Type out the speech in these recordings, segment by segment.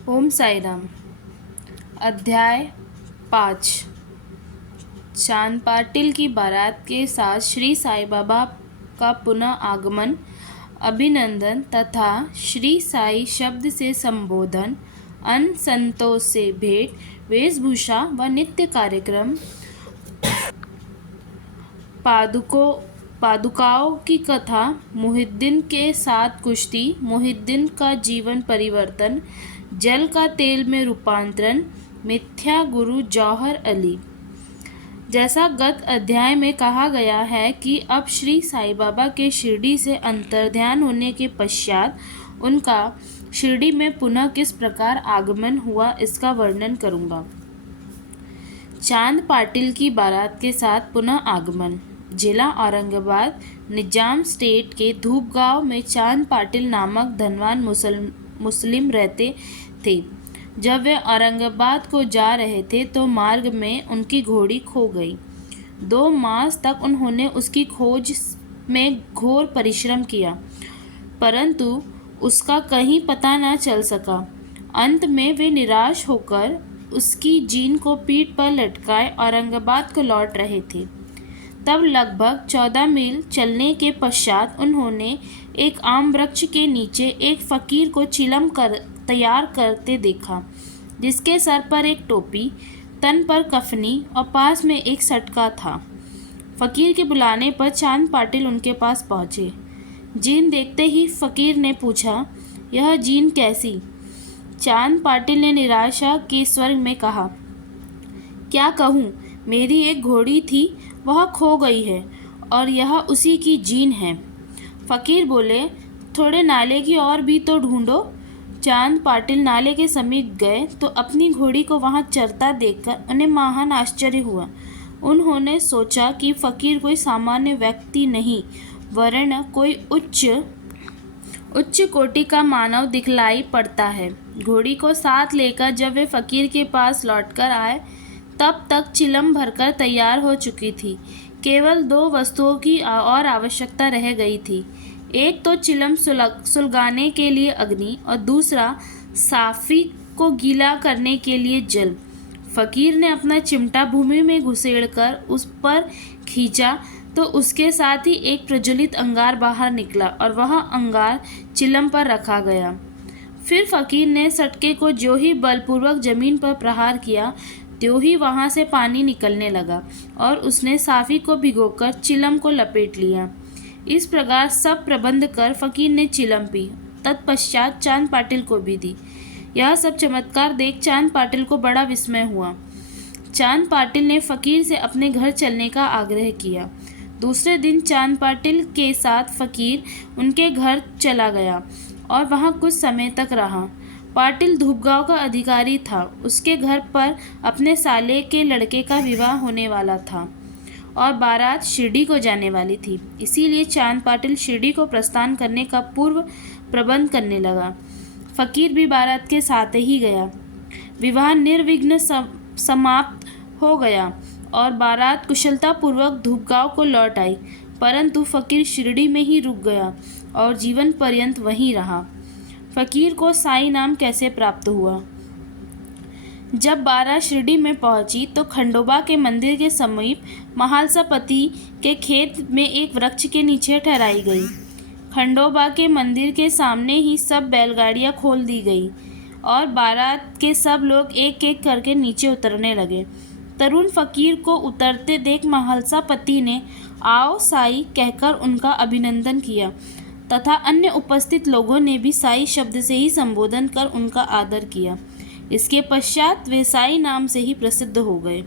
ओम साई राम। अध्याय 5। चांद पाटिल की बारात के साथ श्री साईं बाबा का पुनः आगमन, अभिनंदन तथा श्री साई शब्द से संबोधन, अन्य संतों से भेंट, वेशभूषा व नित्य कार्यक्रम, पादुकाओं की कथा, मुहिद्दीन के साथ कुश्ती, मुहिद्दीन का जीवन परिवर्तन, जल का तेल में रूपांतरण, मिथ्या गुरु जौहर अली। जैसा गत अध्याय में कहा गया है कि अब श्री साईं बाबा के शिरडी से अंतर्ध्यान होने के पश्चात उनका शिरडी में पुनः किस प्रकार आगमन हुआ, इसका वर्णन करूंगा। चांद पाटिल की बारात के साथ पुनः आगमन। जिला औरंगाबाद, निजाम स्टेट के धूप गांव में चांद पाटिल नामक धनवान मुस्लिम रहते थे। जब वे औरंगाबाद को जा रहे थे तो मार्ग में उनकी घोड़ी खो गई। 2 मास तक उन्होंने उसकी खोज में घोर परिश्रम किया, परंतु उसका कहीं पता न चल सका। अंत में वे निराश होकर उसकी जीन को पीठ पर लटकाए औरंगाबाद को लौट रहे थे। तब लगभग 14 मील चलने के पश्चात उन्होंने एक आम वृक्ष के नीचे एक फकीर को चिलम तैयार करते देखा, जिसके सर पर एक टोपी, तन पर कफनी और पास में एक सटका था। फकीर के बुलाने पर चांद पाटिल उनके पास पहुंचे। जीन देखते ही फकीर ने पूछा, यह जीन कैसी? चांद पाटिल ने निराशा के स्वर में कहा, क्या कहूँ, मेरी एक घोड़ी थी, वह खो गई है और यह उसी की जीन है। फकीर बोले, थोड़े नाले की और भी तो ढूंढो। चांद पाटिल नाले के समीप गए तो अपनी घोड़ी को वहां चरता देखकर उन्हें महान आश्चर्य हुआ। उन्होंने सोचा कि फकीर कोई सामान्य व्यक्ति नहीं, वरन कोई उच्च कोटि का मानव दिखलाई पड़ता है। घोड़ी को साथ लेकर जब वे फकीर के पास लौटकर आए, तब तक चिलम भरकर तैयार हो चुकी थी। केवल 2 वस्तुओं की और आवश्यकता रह गई थी। एक तो चिलम सुलगाने के लिए अग्नि और दूसरा साफी को गीला करने के लिए जल। फकीर ने अपना चिमटा भूमि में घुसेड़कर उस पर खींचा तो उसके साथ ही एक प्रज्वलित अंगार बाहर निकला और वह अंगार चिलम पर रखा गया। फिर फकीर ने सटके को जो ही बलपूर्वक जमीन पर प्रहार किया, त्यों ही वहां से पानी निकलने लगा और उसने साफी को भिगोकर चिलम को लपेट लिया। इस प्रकार सब प्रबंध कर फकीर ने चिलम पी, तत्पश्चात चांद पाटिल को भी दी। यह सब चमत्कार देख चांद पाटिल को बड़ा विस्मय हुआ। चांद पाटिल ने फकीर से अपने घर चलने का आग्रह किया। दूसरे दिन चांद पाटिल के साथ फकीर उनके घर चला गया और वहां कुछ समय तक रहा। पाटिल धूपगांव का अधिकारी था। उसके घर पर अपने साले के लड़के का विवाह होने वाला था और बारात शिरडी को जाने वाली थी। इसीलिए चांद पाटिल शिरडी को प्रस्थान करने का पूर्व प्रबंध करने लगा। फकीर भी बारात के साथ ही गया। विवाह निर्विघ्न समाप्त हो गया और बारात कुशलतापूर्वक धूपगांव को लौट आई, परंतु फकीर शिरडी में ही रुक गया और जीवन पर्यंत वहीं रहा। फकीर को साई नाम कैसे प्राप्त हुआ? जब बारात शिरडी में पहुंची तो खंडोबा के मंदिर के समीप महालसापति के खेत में एक वृक्ष के नीचे ठहराई गई। खंडोबा के मंदिर के सामने ही सब बैलगाड़ियां खोल दी गई और बारात के सब लोग एक एक करके नीचे उतरने लगे। तरुण फकीर को उतरते देख महालसापति ने आओ साई कहकर उनका अभिनंदन किया तथा अन्य उपस्थित लोगों ने भी साई शब्द से ही संबोधन कर उनका आदर किया। इसके पश्चात वे साई नाम से ही प्रसिद्ध हो गए।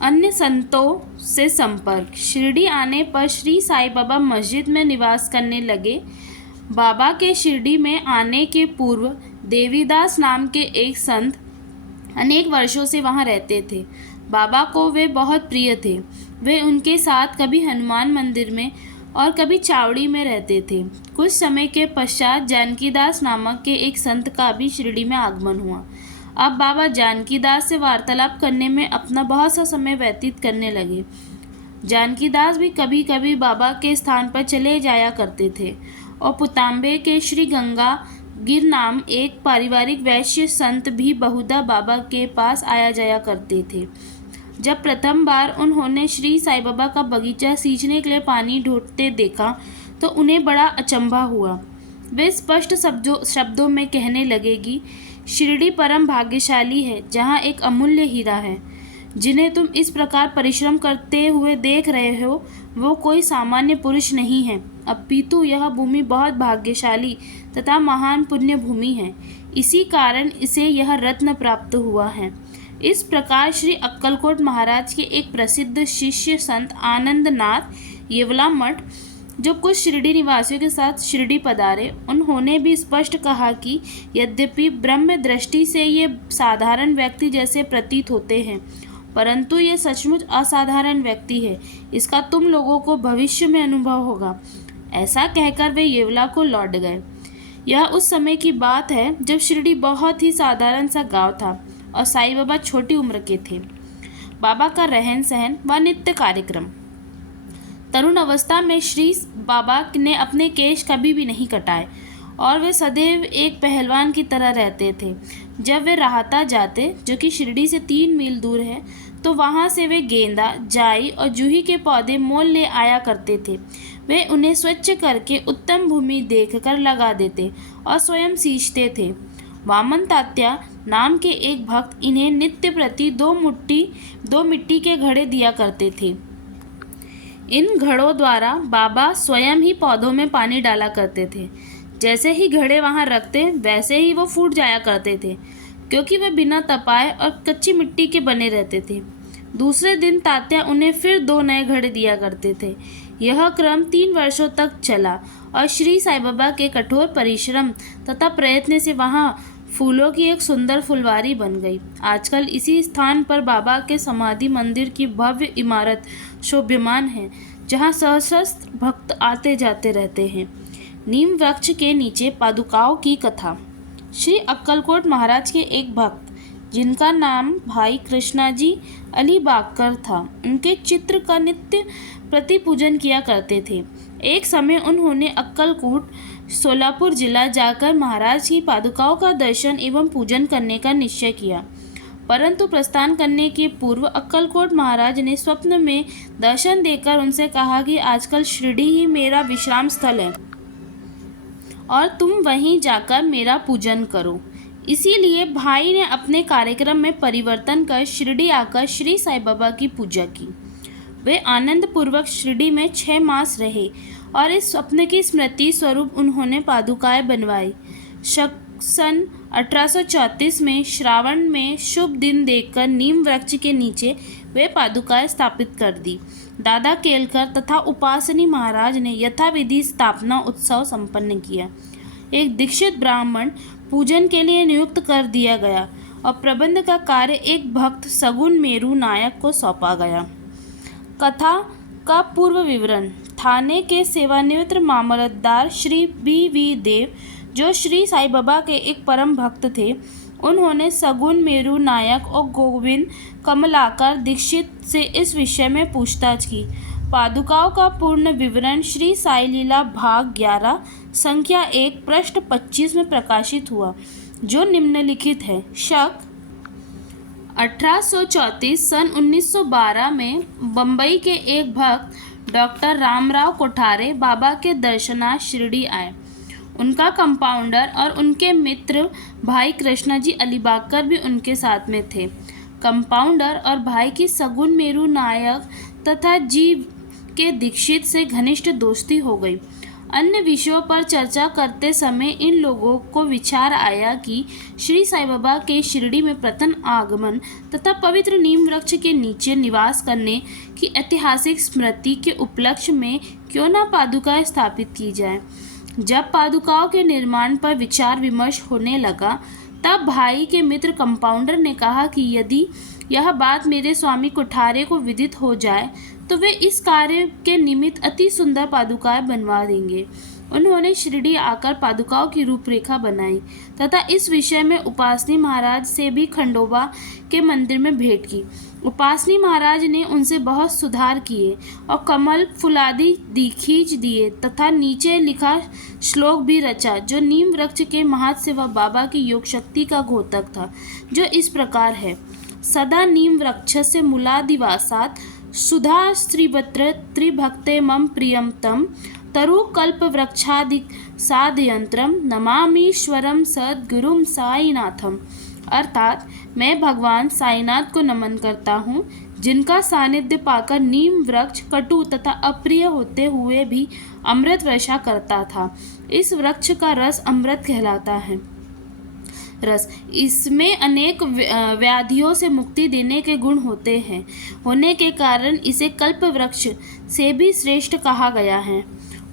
अन्य संतों से संपर्क। शिरडी आने पर श्री साईं बाबा मस्जिद में निवास करने लगे। बाबा के शिरडी में आने के पूर्व देवीदास नाम के एक संत अनेक वर्षों से वहां रहते थे। बाबा को वे बहुत प्रिय थे। वे उनके साथ कभी हनुमान मंदिर में और कभी चावड़ी में रहते थे। कुछ समय के पश्चात जानकीदास नामक के एक संत का भी शिरडी में आगमन हुआ। अब बाबा जानकीदास से वार्तालाप करने में अपना बहुत सा समय व्यतीत करने लगे। जानकीदास भी कभी कभी बाबा के स्थान पर चले जाया करते थे और पुताम्बे के श्री गंगा गिर नाम एक पारिवारिक वैश्य संत भी बहुधा बाबा के पास आया जाया करते थे। जब प्रथम बार उन्होंने श्री साईं बाबा का बगीचा सींचने के लिए पानी ढूंढते देखा तो उन्हें बड़ा अचंभा हुआ। वे स्पष्ट शब्दों में कहने लगे कि शिरडी परम भाग्यशाली है, जहाँ एक अमूल्य हीरा है। जिन्हें तुम इस प्रकार परिश्रम करते हुए देख रहे हो वो कोई सामान्य पुरुष नहीं है, अपितु यह भूमि बहुत भाग्यशाली तथा महान पुण्य भूमि है। इसी कारण इसे यह रत्न प्राप्त हुआ है। इस प्रकार श्री अक्कलकोट महाराज के एक प्रसिद्ध शिष्य संत आनंदनाथ येवला मठ, जो कुछ शिरडी निवासियों के साथ शिरडी पधारे, उन्होंने भी स्पष्ट कहा कि यद्यपि ब्रह्म दृष्टि से ये साधारण व्यक्ति जैसे प्रतीत होते हैं, परंतु ये सचमुच असाधारण व्यक्ति है। इसका तुम लोगों को भविष्य में अनुभव होगा। ऐसा कहकर वे येवला को लौट गए। यह उस समय की बात है जब शिरडी बहुत ही साधारण सा गांव था और साईं बाबा छोटी उम्र के थे। बाबा का रहन सहन व नित्य कार्यक्रम। तरुण अवस्था में श्री बाबा ने अपने केश कभी भी नहीं कटाए और वे सदैव एक पहलवान की तरह रहते थे। जब वे राहता जाते, जो कि शिरडी से 3 मील दूर है, तो वहाँ से वे गेंदा, जाई और जूही के पौधे मोल ले आया करते थे। वे उन्हें स्वच्छ करके उत्तम भूमि देखकर लगा देते और स्वयं सींचते थे। वामन तात्या नाम के एक भक्त इन्हें नित्य प्रति 2 मिट्टी के घड़े दिया करते थे। इन घड़ों द्वारा बाबा स्वयं ही पौधों में पानी डाला करते थे। जैसे ही घड़े वहां रखते वैसे ही वो फूट जाया करते थे, क्योंकि वे बिना तपाए और कच्ची मिट्टी के बने रहते थे। दूसरे दिन तात्या उन्हें फिर 2 नए घड़े दिया करते थे। यह क्रम 3 वर्षों तक चला और श्री साईं बाबा के कठोर परिश्रम तथा प्रयत्न से वहाँ फूलों की एक सुंदर फुलवारी बन गई। आजकल इसी स्थान पर बाबा के समाधि मंदिर की भव्य इमारत शोभ्यमान है, जहाँ सहस्त्र भक्त आते जाते रहते हैं। नीम वृक्ष के नीचे पादुकाओं की कथा। श्री अक्कलकोट महाराज के एक भक्त, जिनका नाम भाई कृष्णा जी अलीबागकर था, उनके चित्र का नित्य प्रतिपूजन किया करते थे। एक समय उन्होंने अक्कलकोट सोलापुर जिला जाकर महाराज की पादुकाओं का दर्शन एवं पूजन करने का निश्चय किया, परंतु प्रस्थान करने के पूर्व अक्कलकोट महाराज ने स्वप्न में दर्शन देकर उनसे कहा कि आजकल शिरडी ही मेरा विश्राम स्थल है और तुम वहीं जाकर मेरा पूजन करो। इसीलिए भाई ने अपने कार्यक्रम में परिवर्तन कर शिरडी आकर श्री साईं बाबा की पूजा की। वे आनंद पूर्वक शिरडी में 6 मास रहे और इस स्वप्न की स्मृति स्वरूप उन्होंने पादुकाएं बनवाई। सन 1834 में श्रावण में शुभ दिन देखकर नीम वृक्ष के नीचे वे पादुकाएं स्थापित कर दी। दादा केलकर तथा उपासनी महाराज ने यथाविधि स्थापना उत्सव संपन्न किया। एक दीक्षित ब्राह्मण पूजन के लिए नियुक्त कर दिया गया और प्रबंध का कार्य एक भक्त सगुन मेरू नायक को सौंपा गया। कथा का पूर्व विवरण। थाने के सेवानिवृत्त मामलतदार श्री B.V. देव, जो श्री साईं बाबा के एक परम भक्त थे, उन्होंने सगुन मेरू नायक और गोविंद कमलाकर दीक्षित से इस विषय में पूछताछ की। पादुकाओं का पूर्ण विवरण श्री साई लीला भाग 11 संख्या 1 पृष्ठ 25 में प्रकाशित हुआ, जो निम्नलिखित है। शक 1834 सन 1912 में बम्बई के एक भक्त डॉक्टर रामराव कोठारे बाबा के दर्शनार्थ शिरडी आए। उनका कंपाउंडर और उनके मित्र भाई कृष्णा जी अलीबागकर भी उनके साथ में थे। कंपाउंडर और भाई की सगुन मेरू नायक तथा जी के दीक्षित से घनिष्ठ दोस्ती हो गई। अन्य विषयों पर चर्चा करते समय इन लोगों को विचार आया कि श्री साईं बाबा के शिरडी में प्रथम आगमन तथा पवित्र नीम वृक्ष के नीचे निवास करने की ऐतिहासिक स्मृति के उपलक्ष्य में क्यों न पादुकाएं स्थापित की जाए। जब पादुकाओं के निर्माण पर विचार विमर्श होने लगा, तब भाई के मित्र कंपाउंडर ने कहा कि यदि यह बात मेरे स्वामी कोठारे को विदित हो जाए तो वे इस कार्य के निमित्त अति सुंदर पादुकाएं बनवा देंगे। उन्होंने शिरडी आकर पादुकाओं की रूपरेखा बनाई तथा इस विषय में उपासनी महाराज से भी खंडोबा के मंदिर में भेंट की। उपासनी महाराज ने उनसे बहुत सुधार किए और कमल फुलादि खींच दिए तथा नीचे लिखा श्लोक भी रचा, जो नीम वृक्ष के महत्व व बाबा की योग शक्ति का द्योतक था, जो इस प्रकार है। सदा नीम वृक्षस्य मूलादिवासात् सुधा श्रीवत्र त्रिभक्ते मम प्रियम तम तरुकल्प वृक्षादि साधयंत्रम नमामीश्वरम सद्गुरुम साईनाथम। अर्थात मैं भगवान साईनाथ को नमन करता हूँ, जिनका सानिध्य पाकर नीम वृक्ष कटु तथा अप्रिय होते हुए भी अमृत वर्षा करता था। इस वृक्ष का रस अमृत कहलाता है। इसमें अनेक व्याधियों से मुक्ति देने के गुण होने के कारण इसे कल्प वृक्ष से भी श्रेष्ठ कहा गया है।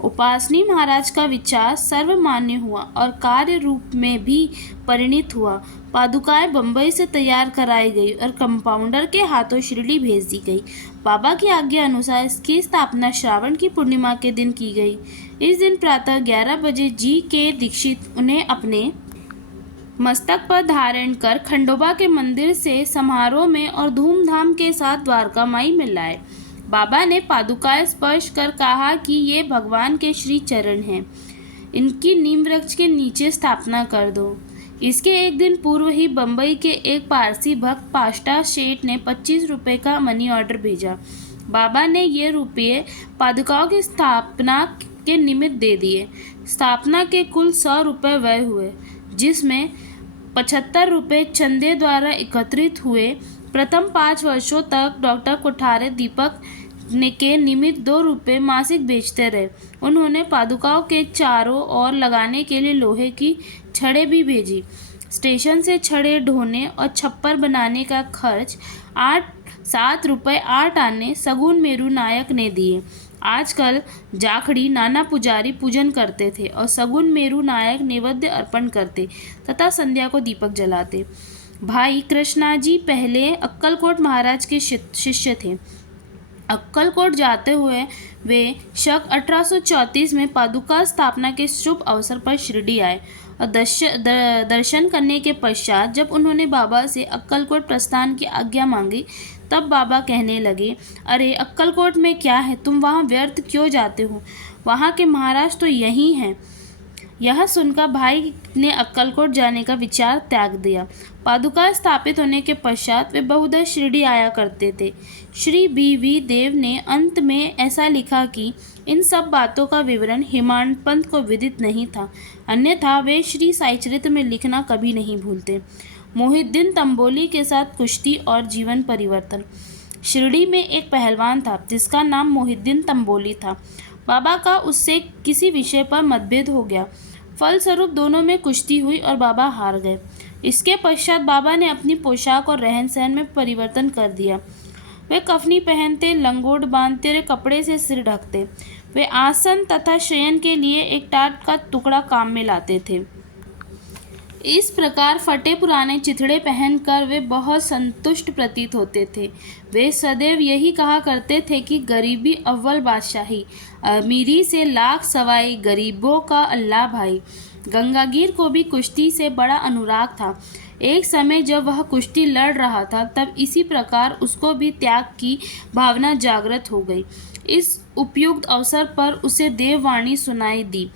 उपासनी महाराज का विचार सर्वमान्य हुआ और कार्य रूप में भी परिणित हुआ। पादुकाएं बंबई से तैयार कराई गई और कंपाउंडर के हाथों शिरडी भेज दी गई। बाबा की आज्ञा अनुसार इसकी स्थापना श्रावण की पूर्णिमा के दिन की गई। इस दिन प्रातः 11 बजे जी.के. दीक्षित उन्हें अपने मस्तक पर धारण कर खंडोबा के मंदिर से समारोह में और धूमधाम के साथ द्वारका माई में लाए। बाबा ने पादुकाएं स्पर्श कर कहा कि ये भगवान के श्री चरण हैं, इनकी नीम वृक्ष के नीचे स्थापना कर दो। इसके एक दिन पूर्व ही बंबई के एक पारसी भक्त पाष्टा शेठ ने 25 रुपये का मनी ऑर्डर भेजा। बाबा ने ये रुपये पादुकाओं की स्थापना के निमित्त दे दिए। स्थापना के कुल 100 रुपये व्यय हुए, जिसमें 75 रुपये चंदे द्वारा एकत्रित हुए। प्रथम 5 वर्षों तक डॉक्टर कोठारे दीपक के निमित्त 2 रुपये मासिक बेचते रहे। उन्होंने पादुकाओं के चारों ओर लगाने के लिए लोहे की छड़ें भी भेजी। स्टेशन से छड़ें ढोने और छप्पर बनाने का खर्च 7 रुपये 8 आने सगुन मेरू नायक ने दिए। आजकल जाखड़ी नाना पुजारी पूजन करते थे और सगुन मेरू नायक नैवेद्य अर्पण करते तथा संध्या को दीपक जलाते। भाई कृष्णाजी पहले अक्कलकोट महाराज के शिष्य थे। अक्कलकोट जाते हुए वे 1834 में पादुका स्थापना के शुभ अवसर पर शिरडी आए और दर्शन करने के पश्चात जब उन्होंने बाबा से अक्कलकोट प्रस्थान की आज्ञा मांगी, तब बाबा कहने लगे, अरे अक्कलकोट में क्या है, तुम वहाँ व्यर्थ क्यों जाते हो, वहाँ के महाराज तो यही हैं। यह सुनकर भाई ने अक्कलकोट जाने का विचार त्याग दिया। पादुका स्थापित होने के पश्चात वे बहुधा शिरडी आया करते थे। श्री बी.वी. देव ने अंत में ऐसा लिखा कि इन सब बातों का विवरण हेमाड पंथ को विदित नहीं था, अन्यथा वे श्री साईचरित्र में लिखना कभी नहीं भूलते। मोहिउद्दीन तंबोली के साथ कुश्ती और जीवन परिवर्तन। शिरडी में एक पहलवान था जिसका नाम मोहिउद्दीन तंबोली था। बाबा का उससे किसी विषय पर मतभेद हो गया। फलस्वरूप दोनों में कुश्ती हुई और बाबा हार गए। इसके पश्चात बाबा ने अपनी पोशाक और रहन सहन में परिवर्तन कर दिया। वे कफनी पहनते, लंगोट बांधते और कपड़े से सिर ढकते। वे आसन तथा शयन के लिए एक टाट का टुकड़ा काम में लाते थे। इस प्रकार फटे पुराने चिथड़े पहनकर वे बहुत संतुष्ट प्रतीत होते थे। वे सदैव यही कहा करते थे कि गरीबी अव्वल बादशाही, अमीरी से लाख सवाई, गरीबों का अल्लाह भाई। गंगागीर को भी कुश्ती से बड़ा अनुराग था। एक समय जब वह कुश्ती लड़ रहा था, तब इसी प्रकार उसको भी त्याग की भावना जागृत हो गई। इस उपयुक्त अवसर पर उसे देववाणी सुनाई दी,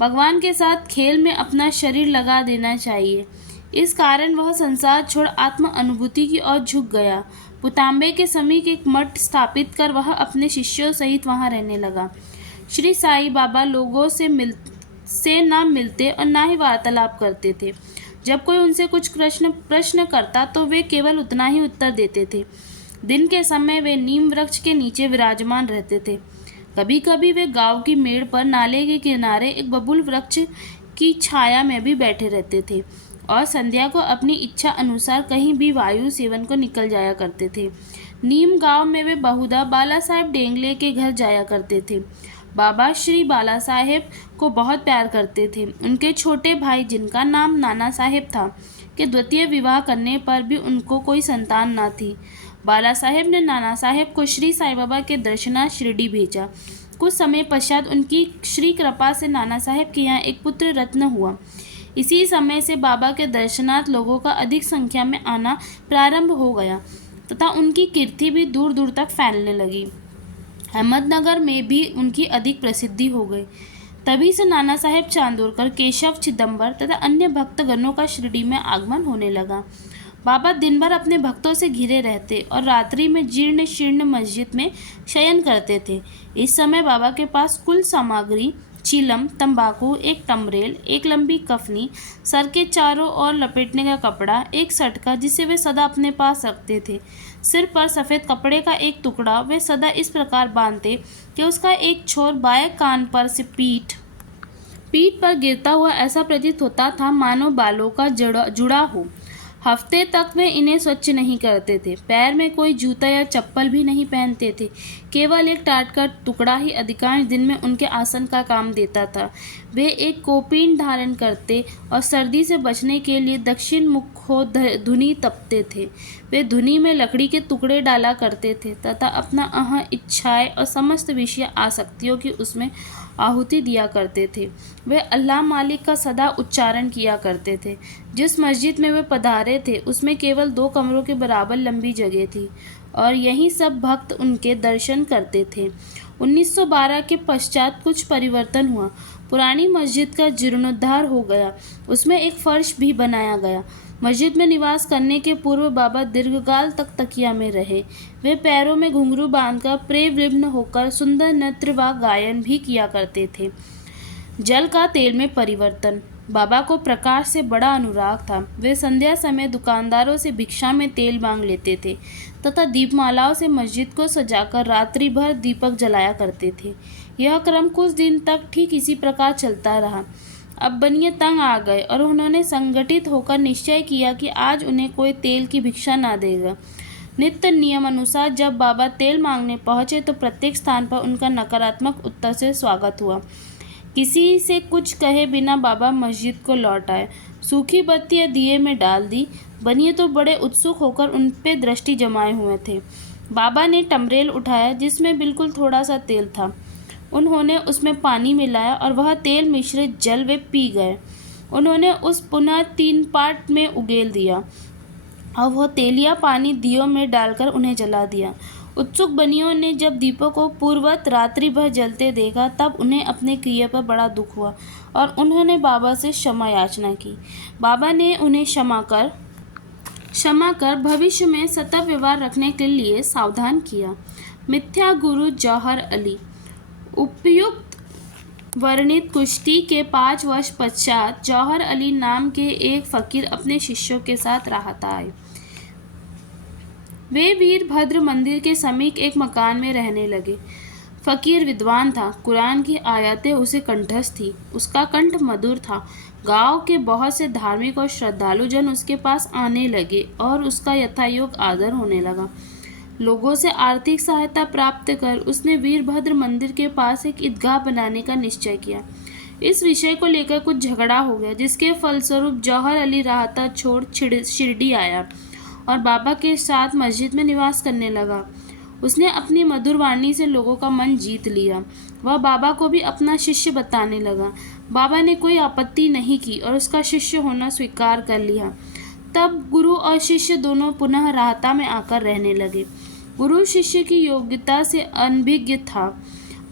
भगवान के साथ खेल में अपना शरीर लगा देना चाहिए। इस कारण वह संसार छोड़ आत्म अनुभूति की ओर झुक गया। पुताम्बे के समीप एक मठ स्थापित कर वह अपने शिष्यों सहित वहां रहने लगा। श्री साईं बाबा लोगों से ना मिलते और ना ही वार्तालाप करते थे। जब कोई उनसे कुछ प्रश्न करता तो वे केवल उतना ही उत्तर देते थे। दिन के समय वे नीम वृक्ष के नीचे विराजमान रहते थे। कभी कभी वे गांव की मेड़ पर नाले के किनारे एक बबूल वृक्ष की छाया में भी बैठे रहते थे और संध्या को अपनी इच्छा अनुसार कहीं भी वायु सेवन को निकल जाया करते थे। नीम गांव में वे बहुधा बाला साहेब डेंगले के घर जाया करते थे। बाबा श्री बाला साहेब को बहुत प्यार करते थे। उनके छोटे भाई, जिनका नाम नाना साहेब था, के द्वितीय विवाह करने पर भी उनको कोई संतान न थी। बाला साहेब ने नाना साहेब को श्री साईं बाबा के दर्शनार्थ शिरडी भेजा। कुछ समय पश्चात उनकी श्री कृपा से नाना साहेब के यहाँ एक पुत्र रत्न हुआ। इसी समय से बाबा के दर्शनार्थ लोगों का अधिक संख्या में आना प्रारंभ हो गया तथा उनकी कीर्ति भी दूर दूर तक फैलने लगी। अहमदनगर में भी उनकी अधिक प्रसिद्धि हो गई। तभी से नाना साहेब चांदोरकर, केशव चिदंबर तथा अन्य भक्तगणों का शिरडी में आगमन होने लगा। बाबा दिन भर अपने भक्तों से घिरे रहते और रात्रि में जीर्ण शीर्ण मस्जिद में शयन करते थे। इस समय बाबा के पास कुल सामग्री चीलम, तंबाकू, एक टमरेल, एक लंबी कफनी, सर के चारों ओर लपेटने का कपड़ा, एक सटका जिसे वे सदा अपने पास रखते थे, सिर पर सफ़ेद कपड़े का एक टुकड़ा वे सदा इस प्रकार बांधते कि उसका एक छोर बाएं कान पर से पीठ पर गिरता हुआ ऐसा प्रतीत होता था मानो बालों का जुड़ा हो। हफ्ते तक वे इन्हें स्वच्छ नहीं करते थे। पैर में कोई जूता या चप्पल भी नहीं पहनते थे। केवल एक टाट का टुकड़ा ही अधिकांश दिन में उनके आसन का काम देता था। वे एक कोपीन धारण करते और सर्दी से बचने के लिए दक्षिण मुख हो धुनी तपते थे। वे धुनी में लकड़ी के टुकड़े डाला करते थे तथा अपना इच्छाएं और समस्त विषय आसक्तियों की उसमें आहुति दिया करते थे। वे अल्लाह मालिक का सदा उच्चारण किया करते थे। जिस मस्जिद में वे पधारे थे उसमें केवल 2 कमरों के बराबर लंबी जगह थी और यहीं सब भक्त उनके दर्शन करते थे। 1912 के पश्चात कुछ परिवर्तन हुआ। पुरानी मस्जिद का जीर्णोद्धार हो गया, उसमें एक फर्श भी बनाया गया। मस्जिद में निवास करने के पूर्व बाबा दीर्घकाल तक तकिया में रहे। वे पैरों में घुंघरू बांधकर प्रेवृम्न होकर सुंदर नृत्य व गायन भी किया करते थे। जल का तेल में परिवर्तन। बाबा को प्रकाश से बड़ा अनुराग था। वे संध्या समय दुकानदारों से भिक्षा में तेल मांग लेते थे तथा दीपमालाओं से मस्जिद को सजाकर रात्रि भर दीपक जलाया करते थे। यह क्रम कुछ दिन तक ठीक इसी प्रकार चलता रहा। अब बनिए तंग आ गए और उन्होंने संगठित होकर निश्चय किया कि आज उन्हें कोई तेल की भिक्षा ना देगा। नित्य नियम अनुसार जब बाबा तेल मांगने पहुंचे तो प्रत्येक स्थान पर उनका नकारात्मक उत्तर से स्वागत हुआ। किसी से कुछ कहे बिना बाबा मस्जिद को लौट आए। सूखी बत्तियां दिए में डाल दी। बनिए तो बड़े उत्सुक होकर उन पे दृष्टि जमाए हुए थे। बाबा ने टमरेल उठाया जिसमें बिल्कुल थोड़ा सा तेल था। उन्होंने उसमें पानी मिलाया और वह तेल मिश्रित जल वे पी गए। उन्होंने उस पुनः 3 पाट में उगेल दिया और वह तेलिया पानी दियों में डालकर उन्हें जला दिया। उत्सुक बनियों ने जब दीपों को पूर्ववत रात्रि भर जलते देखा तब उन्हें अपने क्रिया पर बड़ा दुख हुआ और उन्होंने बाबा से क्षमा याचना की। बाबा ने उन्हें क्षमा कर भविष्य में सतत व्यवहार रखने के लिए सावधान किया। मिथ्या गुरु जौहर अली। उपयुक्त वर्णित कुश्ती के 5 वर्ष पश्चात जौहर अली नाम के एक फकीर अपने शिष्यों के साथ राहत आए। वे वीरभद्र मंदिर के समीप एक मकान में रहने लगे। फकीर विद्वान था। कुरान की आयतें उसे कंठस्थ थी। उसका कंठ मधुर था। गांव के बहुत से धार्मिक और श्रद्धालु जन उसके पास आने लगे और उसका यथायोग्य आदर होने लगा। लोगों से आर्थिक सहायता प्राप्त कर उसने वीरभद्र मंदिर के पास एक ईदगाह बनाने का निश्चय किया। इस विषय को लेकर कुछ झगड़ा हो गया जिसके फलस्वरूप जौहर अली राहता छोड़ शिरडी आया और बाबा के साथ मस्जिद में निवास करने लगा। उसने अपनी मधुर वाणी से लोगों का मन जीत लिया। वह बाबा को भी अपना शिष्य बताने लगा। बाबा ने कोई आपत्ति नहीं की और उसका शिष्य होना स्वीकार कर लिया। तब गुरु और शिष्य दोनों पुनः राहता में आकर रहने लगे। गुरु शिष्य की योग्यता से अनभिज्ञ था,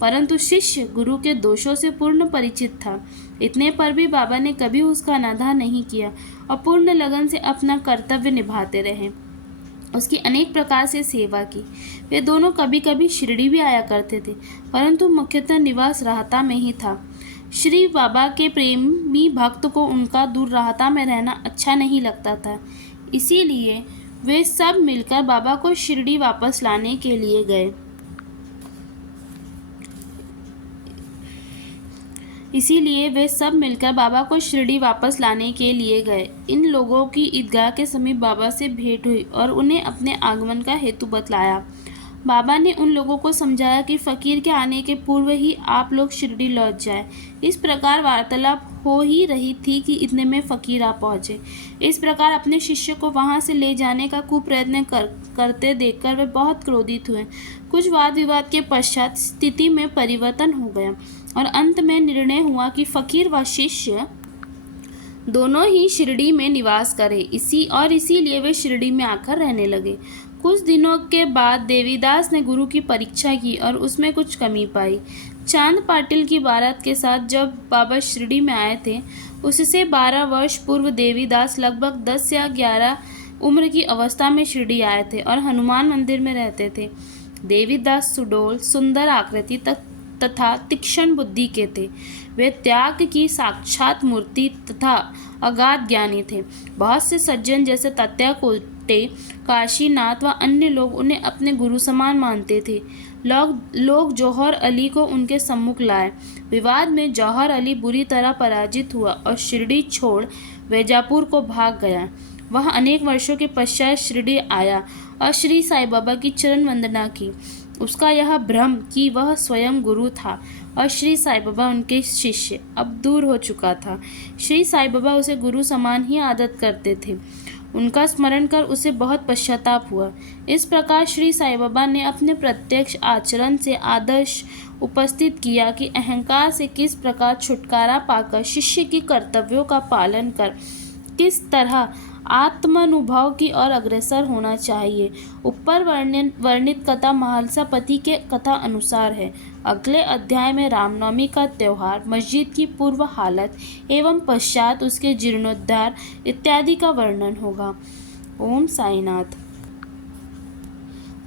परंतु शिष्य गुरु के दोषों से पूर्ण परिचित था। इतने पर भी बाबा ने कभी उसका अनादर नहीं किया और पूर्ण लगन से अपना कर्तव्य निभाते रहे। उसकी अनेक प्रकार से सेवा की। वे दोनों कभी कभी शिरडी भी आया करते थे, परंतु मुख्यतः निवास राहता में ही था। श्री बाबा के प्रेमी भक्त को उनका दूर राहता में रहना अच्छा नहीं लगता था। इसीलिए वे सब मिलकर बाबा को शिरडी वापस लाने के लिए गए। इन लोगों की ईदगाह के समीप बाबा से भेंट हुई और उन्हें अपने आगमन का हेतु बतलाया। बाबा ने उन लोगों को समझाया कि फकीर के आने के पूर्व ही आप लोग शिरडी लौट जाए। इस प्रकार वार्तालाप हो ही रही थी कि इतने में फकीर आ पहुंचे। इस प्रकार अपने शिष्य को वहां से ले जाने का कुप्रयत्न करते देखकर वे बहुत क्रोधित हुए। कुछ वाद विवाद के पश्चात स्थिति में परिवर्तन हो गया और अंत में निर्णय हुआ कि फकीर व शिष्य दोनों ही शिरडी में निवास करें। इसीलिए वे शिरडी में आकर रहने लगे। कुछ दिनों के बाद देवीदास ने गुरु की परीक्षा की और उसमें कुछ कमी पाई। चांद पाटिल की बारात के साथ जब बाबा शिरडी में आए थे, उससे 12 वर्ष पूर्व देवीदास लगभग 10 या 11 उम्र की अवस्था में शिरडी आए थे और हनुमान मंदिर में रहते थे। देवीदास सुडौल, सुंदर आकृति तथा तीक्ष्ण बुद्धि के थे। वे त्याग की साक्षात मूर्ति तथा अगाध ज्ञानी थे। बहुत से सज्जन जैसे तात्या कोटे, काशीनाथ व अन्य लोग उन्हें अपने गुरु समान मानते थे। लोग जौहर अली को उनके सम्मुख लाए। विवाद में जौहर अली बुरी तरह पराजित हुआ और शिरडी छोड़ वैजापुर को भाग गया। वह अनेक वर्षों के पश्चात शिरडी आया और श्री साईं बाबा की चरण वंदना की। उसका यह भ्रम कि वह स्वयं गुरु था और श्री साईं बाबा उनके शिष्य अब दूर हो चुका था। श्री साईं बाबा उसे गुरु समान ही आदत करते थे। उनका स्मरण कर उसे बहुत पश्चाताप हुआ। इस प्रकार श्री साईं बाबा ने अपने प्रत्यक्ष आचरण से आदर्श उपस्थित किया कि अहंकार से किस प्रकार छुटकारा पाकर शिष्य की कर्तव्यों का पालन कर किस तरह आत्मानुभव की ओर अग्रसर होना चाहिए। ऊपर वर्णित कथा महालसापति के कथा अनुसार है। अगले अध्याय में रामनवमी का त्योहार, मस्जिद की पूर्व हालत एवं पश्चात उसके जीर्णोद्धार इत्यादि का वर्णन होगा। ओम साईनाथ।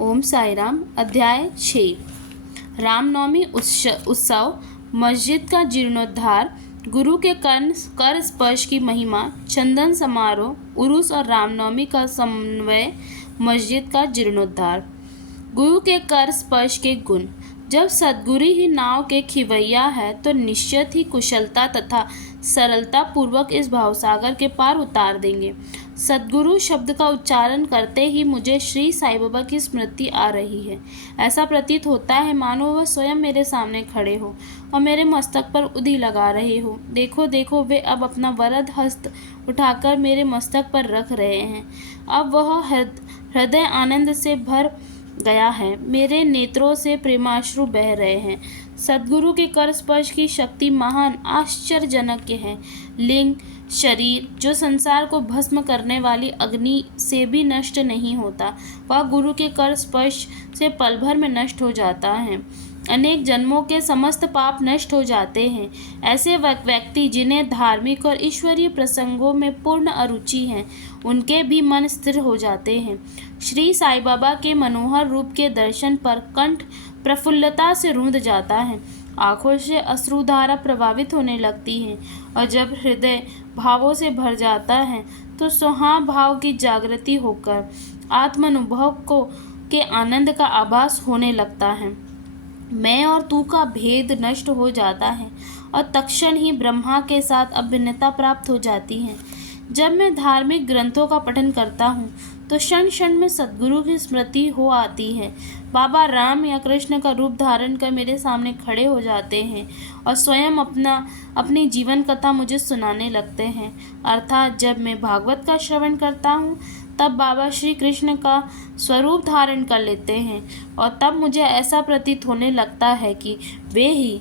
ओम साई राम। अध्याय 6 रामनवमी उत्सव, मस्जिद का जीर्णोद्धार, गुरु के कर स्पर्श की महिमा, चंदन समारोह, उरूस और रामनवमी का समन्वय, मस्जिद का जीर्णोद्धार। गुरु के कर स्पर्श के गुण। जब सद्गुरु ही नाव के खिवैया है तो निश्चित ही कुशलता तथा सरलता पूर्वक इस भावसागर के पार उतार देंगे। सद्गुरु शब्द का उच्चारण करते ही मुझे श्री साईं बाबा की स्मृति आ रही है। ऐसा प्रतीत होता है मानो वह स्वयं मेरे सामने खड़े हो और मेरे मस्तक पर उंगली लगा रहे हो। देखो देखो, वे अब अपना वरद हस्त उठाकर मेरे मस्तक पर रख रहे हैं। अब वह हृदय आनंद से भर गया है। मेरे नेत्रों से प्रेमाश्रु बह रहे हैं। सद्गुरु के कर स्पर्श की शक्ति महान आश्चर्यजनक है। लिंग शरीर जो संसार को भस्म करने वाली अग्नि से भी नष्ट नहीं होता, वह गुरु के कर स्पर्श से पल भर में नष्ट हो जाता है। अनेक जन्मों के समस्त पाप नष्ट हो जाते हैं। ऐसे व्यक्ति जिन्हें धार्मिक और ईश्वरीय प्रसंगों में पूर्ण अरुचि है, उनके भी मन स्थिर हो जाते हैं। श्री साईं बाबा के मनोहर रूप के दर्शन पर कंठ प्रफुल्लता से रूंध जाता है। आंखों से अश्रुधारा प्रवाहित होने लगती है और जब हृदय भावों से भर जाता है तो स्वहा भाव की जागृति होकर आत्मानुभव के आनंद का आभास होने लगता है। मैं और तू का भेद नष्ट हो जाता है और तत्क्षण ही ब्रह्मा के साथ अभिन्नता प्राप्त हो जाती है। जब मैं धार्मिक ग्रंथों का पठन करता हूँ तो क्षण क्षण में सद्गुरु की स्मृति हो आती है। बाबा राम या कृष्ण का रूप धारण कर मेरे सामने खड़े हो जाते हैं और स्वयं अपनी जीवन कथा मुझे सुनाने लगते हैं। अर्थात जब मैं भागवत का श्रवण करता हूँ तब बाबा श्री कृष्ण का स्वरूप धारण कर लेते हैं और तब मुझे ऐसा प्रतीत होने लगता है कि वे ही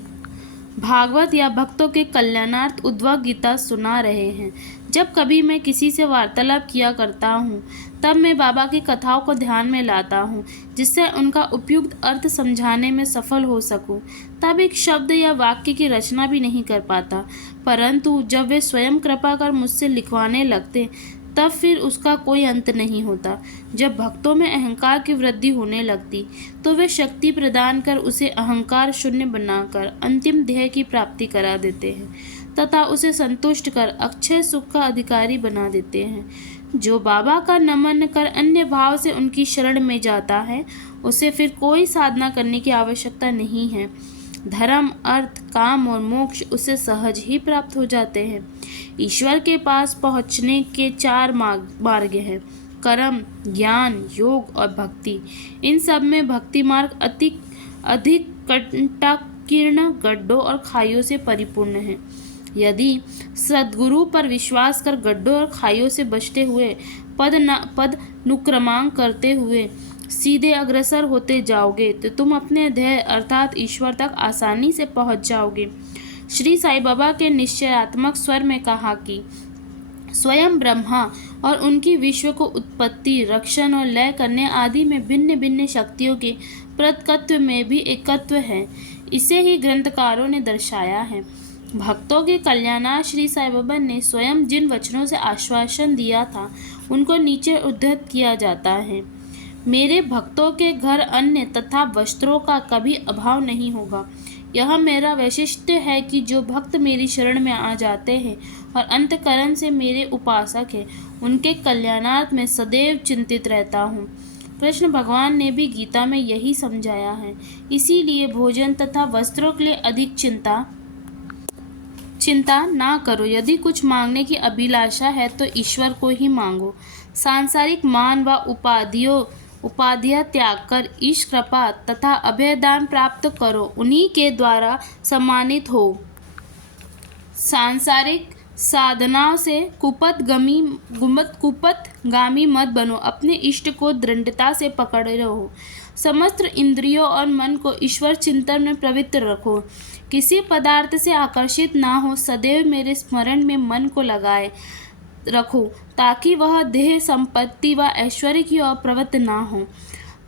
भागवत या भक्तों के कल्याणार्थ उद्भव गीता सुना रहे हैं। जब कभी मैं किसी से वार्तालाप किया करता हूँ तब मैं बाबा की कथाओं को ध्यान में लाता हूँ जिससे उनका उपयुक्त अर्थ समझाने में सफल हो सकूँ। तब एक शब्द या वाक्य की रचना भी नहीं कर पाता, परंतु जब वे स्वयं कृपा कर मुझसे लिखवाने लगते तब फिर उसका कोई अंत नहीं होता। जब भक्तों में अहंकार की वृद्धि होने लगती तो वे शक्ति प्रदान कर उसे अहंकार शून्य बनाकर अंतिम ध्येय की प्राप्ति करा देते हैं तथा उसे संतुष्ट कर अक्षय सुख का अधिकारी बना देते हैं। जो बाबा का नमन कर अन्य भाव से उनकी शरण में जाता है उसे फिर कोई साधना करने की आवश्यकता नहीं है। धर्म, अर्थ, काम और मोक्ष उसे सहज ही प्राप्त हो जाते हैं। ईश्वर के पास पहुँचने के 4 मार्ग हैं: कर्म, ज्ञान, योग और भक्ति, इन सब में भक्ति मार्ग अधिक कंटकीर्ण, गड्ढों और खाइयों से परिपूर्ण है। यदि सद्गुरु पर विश्वास कर गड्ढों और खाइयों से बचते हुए पद नुक्रमांक करते हुए सीधे अग्रसर होते जाओगे तो तुम अपने ध्येय अर्थात ईश्वर तक आसानी से पहुंच जाओगे। श्री साईं बाबा के निश्चयात्मक स्वर में कहा कि स्वयं ब्रह्मा और उनकी विश्व को उत्पत्ति, रक्षण और लय करने आदि में भिन्न भिन्न शक्तियों के पृथकत्व में भी एकत्व है। इसे ही ग्रंथकारों ने दर्शाया है। भक्तों के कल्याणार्थ श्री साईं बाबा ने स्वयं जिन वचनों से आश्वासन दिया था उनको नीचे उद्धृत किया जाता है। मेरे भक्तों के घर अन्न तथा वस्त्रों का कभी अभाव नहीं होगा। यह मेरा वैशिष्ट्य है कि जो भक्त मेरी शरण में आ जाते हैं और अंतःकरण से मेरे उपासक हैं, उनके कल्याणार्थ में सदैव चिंतित रहता हूँ। कृष्ण भगवान ने भी गीता में यही समझाया है। इसीलिए भोजन तथा वस्त्रों के लिए अधिक चिंता ना करो। यदि कुछ मांगने की अभिलाषा है तो ईश्वर को ही मांगो। सांसारिक मान व उपाधियां त्याग कर ईश कृपा तथा अभयदान प्राप्त करो, उन्हीं के द्वारा सम्मानित हो। सांसारिक साधनाओं से कुपथगामी मत बनो। अपने इष्ट को दृढ़ता से पकड़े रहो। समस्त इंद्रियों और मन को ईश्वर चिंतन में प्रवृत्त रखो। किसी पदार्थ से आकर्षित ना हो। सदैव मेरे स्मरण में मन को लगाए रखो ताकि वह देह, संपत्ति व ऐश्वर्य की ओर प्रवृत्त ना हो।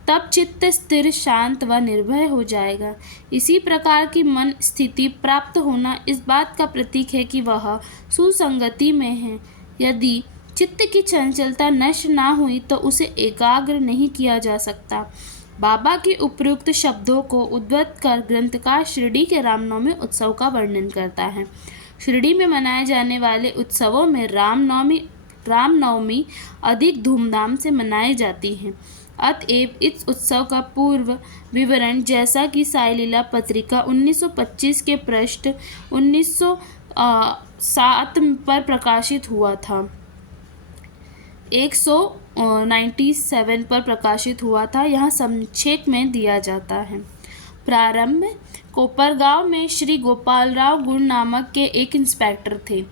तब चित्त स्थिर, शांत व निर्भय हो जाएगा। इसी प्रकार की मन स्थिति प्राप्त होना इस बात का प्रतीक है कि वह सुसंगति में है। यदि चित्त की चंचलता नष्ट ना हुई तो उसे एकाग्र नहीं किया जा सकता। बाबा के उपयुक्त शब्दों को उद्धृत कर ग्रंथकार शिरडी के रामनवमी उत्सव का वर्णन करता है। शिरडी में मनाए जाने वाले उत्सवों में रामनवमी अधिक धूमधाम से मनाई जाती है। अतएव इस उत्सव का पूर्व विवरण जैसा कि साई लीला पत्रिका 1925 के पृष्ठ 1907 पर प्रकाशित हुआ था 197 पर प्रकाशित हुआ था, यहाँ संक्षेप में दिया जाता है। प्रारंभ कोपरगांव में श्री गोपालराव गुण नामक के एक इंस्पेक्टर थे।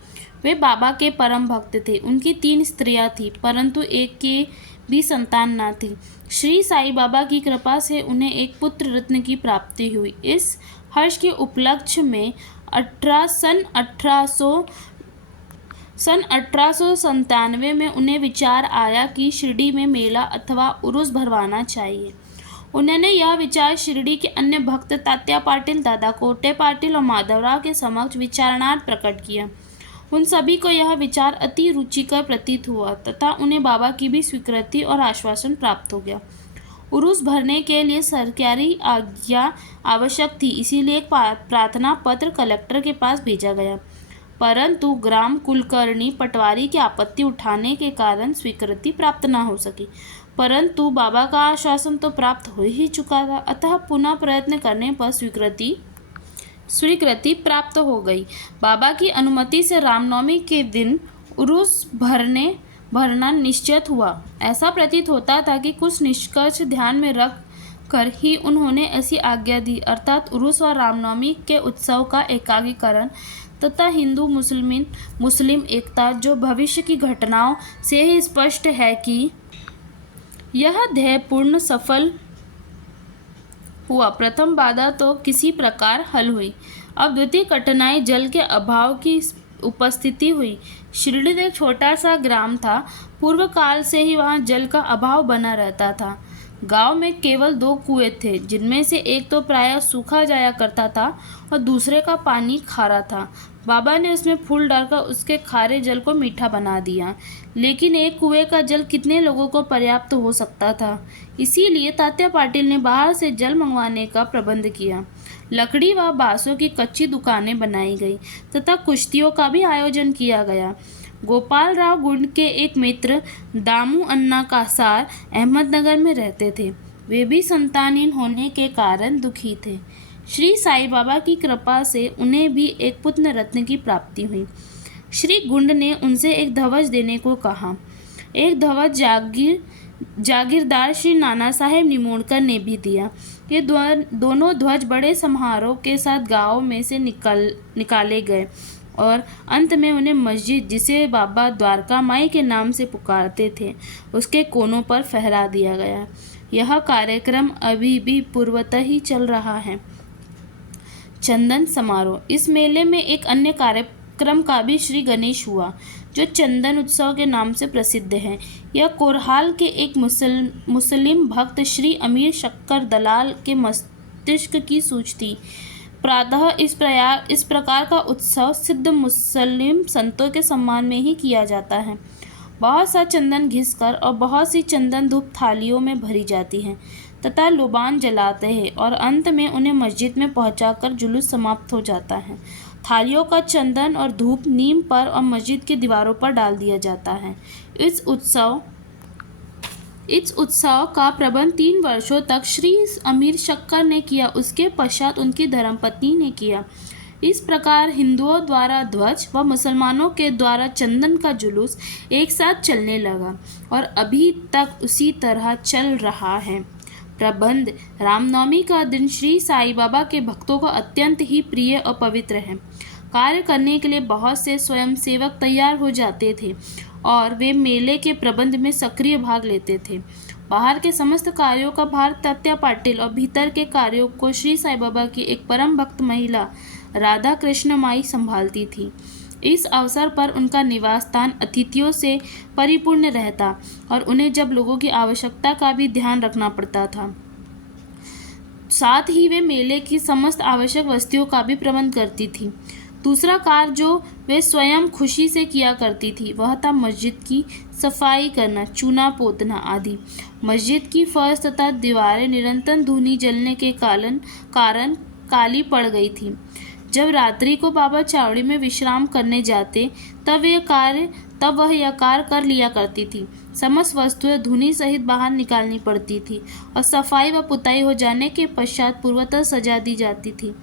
वे बाबा के परम भक्त थे। उनकी 3 स्त्रियां थीं, परंतु एक की भी संतान न थी। श्री साईं बाबा की कृपा से उन्हें एक पुत्र रत्न की प्राप्ति हुई। इस हर्ष के उपलक्ष्य में सन 1897 में उन्हें विचार आया कि शिरडी में मेला अथवा उर्स भरवाना चाहिए। उन्होंने यह विचार शिरडी के अन्य भक्त तात्या पाटिल, दादा कोटे पाटिल और माधवराव के समक्ष विचारणार्थ प्रकट किया। उन सभी को यह विचार अति रुचिकर प्रतीत हुआ तथा उन्हें बाबा की भी स्वीकृति और आश्वासन प्राप्त हो गया। उर्स भरने के लिए सरकारी आज्ञा आवश्यक थी, इसीलिए एक प्रार्थना पत्र कलेक्टर के पास भेजा गया, परंतु ग्राम कुलकर्णी पटवारी की आपत्ति उठाने के कारण स्वीकृति प्राप्त न हो सकी। परंतु बाबा का आश्वासन तो प्राप्त हो ही चुका था, अतः पुनः प्रयत्न करने पर स्वीकृति प्राप्त हो गई। बाबा की अनुमति से रामनवमी के दिन उर्स भरना निश्चित हुआ। ऐसा प्रतीत होता था कि कुछ निष्कर्ष ध्यान में रख कर ही उन्होंने ऐसी आज्ञा दी, अर्थात उर्स और रामनवमी के उत्सव का एकीकरण तथा हिंदू मुस्लिम एकता, जो भविष्य की घटनाओं से ही स्पष्ट है कि यह ध्येय पूर्ण सफल हुआ। प्रथम बाधा तो किसी प्रकार हल हुई। अब द्वितीय कठिनाई जल के अभाव की उपस्थिति हुई। शिरडी एक छोटा सा ग्राम था। पूर्व काल से ही वहाँ जल का अभाव बना रहता था। गांव में केवल 2 कुएं थे, जिनमें से एक तो प्रायः सूखा जाया करता था और दूसरे का पानी खारा था। बाबा ने उसमें फूल डालकर उसके खारे जल को मीठा बना दिया, लेकिन एक कुएं का जल कितने लोगों को पर्याप्त हो सकता था। इसीलिए तात्या पाटिल ने बाहर से जल मंगवाने का प्रबंध किया। लकड़ी व बांसों की कच्ची दुकानें बनाई गई तथा कुश्तियों का भी आयोजन किया गया। गोपाल राव गुंड के एक मित्र दामू अन्ना कासार अहमदनगर में रहते थे। वे भी संतानहीन होने के कारण दुखी थे। श्री साईं बाबा की कृपा से उन्हें भी एक पुत्र रत्न की प्राप्ति हुई। श्री गुंड ने उनसे एक धवज देने को कहा। एक ध्वज जागीरदार श्री नाना साहेब निमोणकर ने भी दिया। ये दोनों ध्वज बड़े समारोह के साथ गांव में से निकाले गए और अंत में उन्हें मस्जिद, जिसे बाबा द्वारका माई के नाम से पुकारते थे, उसके कोनों पर फहरा दिया गया। यह कार्यक्रम अभी भी पूर्वतः ही चल रहा है। चंदन समारोह। इस मेले में एक अन्य कार्यक्रम का भी श्री गणेश हुआ, जो चंदन उत्सव के नाम से प्रसिद्ध है। यह कोरहाल के एक मुस्लिम भक्त श्री अमीर शक्कर दलाल के मस्तिष्क की सूझ थी। प्रातः इस प्रकार का उत्सव सिद्ध मुस्लिम संतों के सम्मान में ही किया जाता है। बहुत सा चंदन घिसकर और बहुत सी चंदन धूप थालियों में भरी जाती है तथा लोबान जलाते हैं और अंत में उन्हें मस्जिद में पहुंचाकर जुलूस समाप्त हो जाता है। थालियों का चंदन और धूप नीम पर और मस्जिद की दीवारों पर डाल दिया जाता है। इस उत्सव का प्रबंध 3 वर्षों तक श्री अमीर शक्कर ने किया। उसके पश्चात उनकी धर्मपत्नी ने किया। इस प्रकार हिंदुओं द्वारा ध्वज व मुसलमानों के द्वारा चंदन का जुलूस एक साथ चलने लगा और अभी तक उसी तरह चल रहा है। प्रबंध। रामनवमी का दिन श्री साईं बाबा के भक्तों को अत्यंत ही प्रिय और पवित्र है। कार्य करने के लिए बहुत से स्वयंसेवक तैयार हो जाते थे और वे मेले के प्रबंध में सक्रिय भाग लेते थे। बाहर के समस्त कार्यों का भार तात्या पाटिल और भीतर के कार्यों को श्री साईं बाबा की एक परम भक्त महिला राधा कृष्ण माई संभालती थी। इस अवसर पर उनका निवास स्थान अतिथियों से परिपूर्ण रहता और उन्हें जब लोगों की आवश्यकता का भी ध्यान रखना पड़ता था। साथ ही वे मेले की समस्त आवश्यक वस्तुओं का भी प्रबंध करती थी। दूसरा कार्य जो वे स्वयं खुशी से किया करती थी वह था मस्जिद की सफाई करना, चूना पोतना आदि। मस्जिद की फर्श तथा दीवारें निरंतर धूनी जलने के कारण काली पड़ गई थी। जब रात्रि को बाबा चावड़ी में विश्राम करने जाते तब वह यह कार्य कर लिया करती थी। समस्त वस्तुएं धुनी सहित बाहर निकालनी पड़ती थी और सफाई व पुताई हो जाने के पश्चात पूर्वतः सजा दी जाती थी।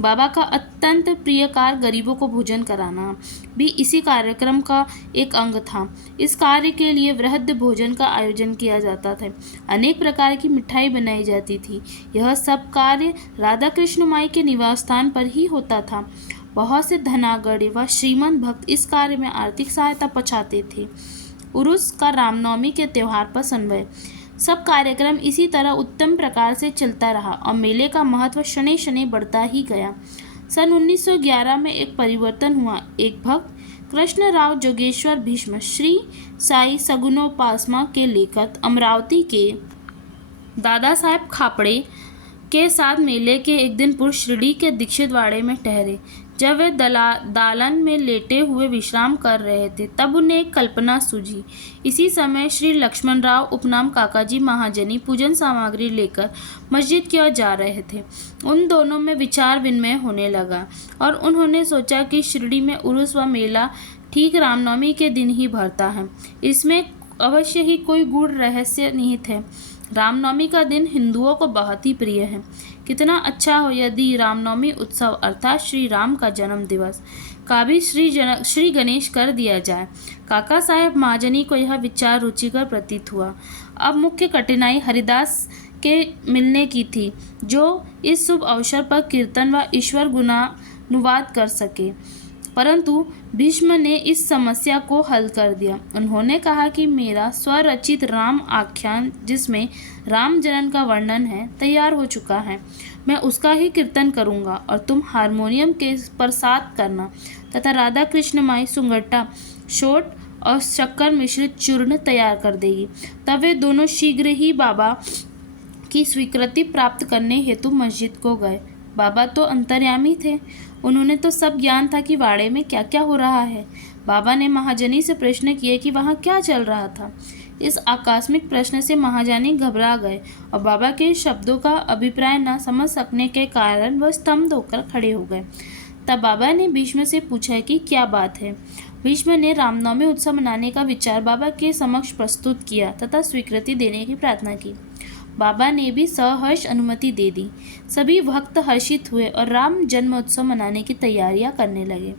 बाबा का अत्यंत प्रिय कार्य गरीबों को भोजन कराना भी इसी कार्यक्रम का एक अंग था। इस कार्य के लिए वृहद भोजन का आयोजन किया जाता था। अनेक प्रकार की मिठाई बनाई जाती थी। यह सब कार्य राधा कृष्ण माई के निवास स्थान पर ही होता था। बहुत से धनागढ़ व श्रीमंत भक्त इस कार्य में आर्थिक सहायता पहुँचाते थे। उर्स का रामनवमी के त्यौहार पर समन्वय। सब कार्यक्रम इसी तरह उत्तम प्रकार से चलता रहा और मेले का महत्व शनि शनि बढ़ता ही गया। सन 1911 में एक परिवर्तन हुआ। एक भक्त कृष्णराव जोगेश्वर भीष्म श्री साई सगुनोपासना के लेखक अमरावती के दादा साहेब खापड़े के साथ मेले के एक दिन पूर्व शिरडी के दीक्षितवाड़े में ठहरे। जब वे दालन में लेटे हुए विश्राम कर रहे थे तब उन्हें एक कल्पना सूझी। इसी समय श्री लक्ष्मणराव उपनाम काकाजी महाजनी पूजन सामग्री लेकर मस्जिद की ओर जा रहे थे। उन दोनों में विचार विनिमय होने लगा और उन्होंने सोचा कि शिरडी में उर्स व मेला ठीक रामनवमी के दिन ही भरता है। इसमें अवश्य ही कोई गूढ़ रहस्य निहित है। रामनवमी का दिन हिंदुओं को बहुत ही प्रिय है। कितना अच्छा हो यदि रामनवमी उत्सव अर्थात श्री राम का जन्म दिवस का भी श्री गणेश कर दिया जाए। काका साहेब महाजनी को यह विचार रुचिकर प्रतीत हुआ। अब मुख्य कठिनाई हरिदास के मिलने की थी, जो इस शुभ अवसर पर कीर्तन व ईश्वर गुणानुवाद कर सके। परंतु भीष्म ने इस समस्या को हल कर दिया। उन्होंने कहा कि मेरा स्वरचित राम आख्यान, जिसमें राम जनन का वर्णन है, तैयार हो चुका है। मैं उसका ही कीर्तन करूंगा और तुम हारमोनियम के पर साथ करना तथा राधा कृष्ण माई सुंगट्टा, शोट और शक्कर मिश्रित चूर्ण तैयार कर देगी। तब वे दोनों शीघ्र ही बाबा की स्वीकृति प्राप्त करने हेतु मस्जिद को गए। बाबा तो अंतर्यामी थे, उन्होंने तो सब ज्ञान था कि वाड़े में क्या क्या हो रहा है। बाबा ने महाजनी से प्रश्न किए कि वहाँ क्या चल रहा था। इस आकस्मिक प्रश्न से महाजनी घबरा गए और बाबा के शब्दों का अभिप्राय न समझ सकने के कारण वह स्तंभ होकर खड़े हो गए। तब बाबा ने भीष्म से पूछा कि क्या बात है। भीष्म ने रामनवमी उत्सव मनाने का विचार बाबा के समक्ष प्रस्तुत किया तथा स्वीकृति देने की प्रार्थना की। बाबा ने भी सहर्ष अनुमति दे दी। सभी भक्त हर्षित हुए और राम जन्मोत्सव मनाने की तैयारियां करने लगे।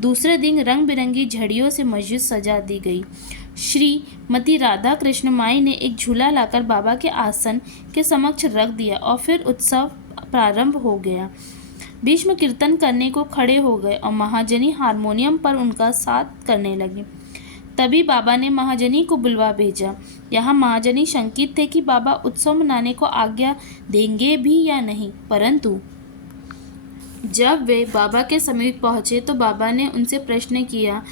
दूसरे दिन रंग बिरंगी झड़ियों से मस्जिद सजा दी गई। श्रीमती राधा कृष्ण माई ने एक झूला लाकर बाबा के आसन के समक्ष रख दिया और फिर उत्सव प्रारंभ हो गया। भीष्म कीर्तन करने को खड़े हो गए और महाजनी हारमोनियम पर उनका साथ करने लगी। तभी बाबा ने महाजनी को बुलवा भेजा। यहाँ महाजनी शंकित थे कि बाबा उत्सव मनाने को आज्ञा देंगे भी या नहीं, परंतु जब वे बाबा के समीप पहुंचे तो बाबा ने उनसे प्रश्न किया,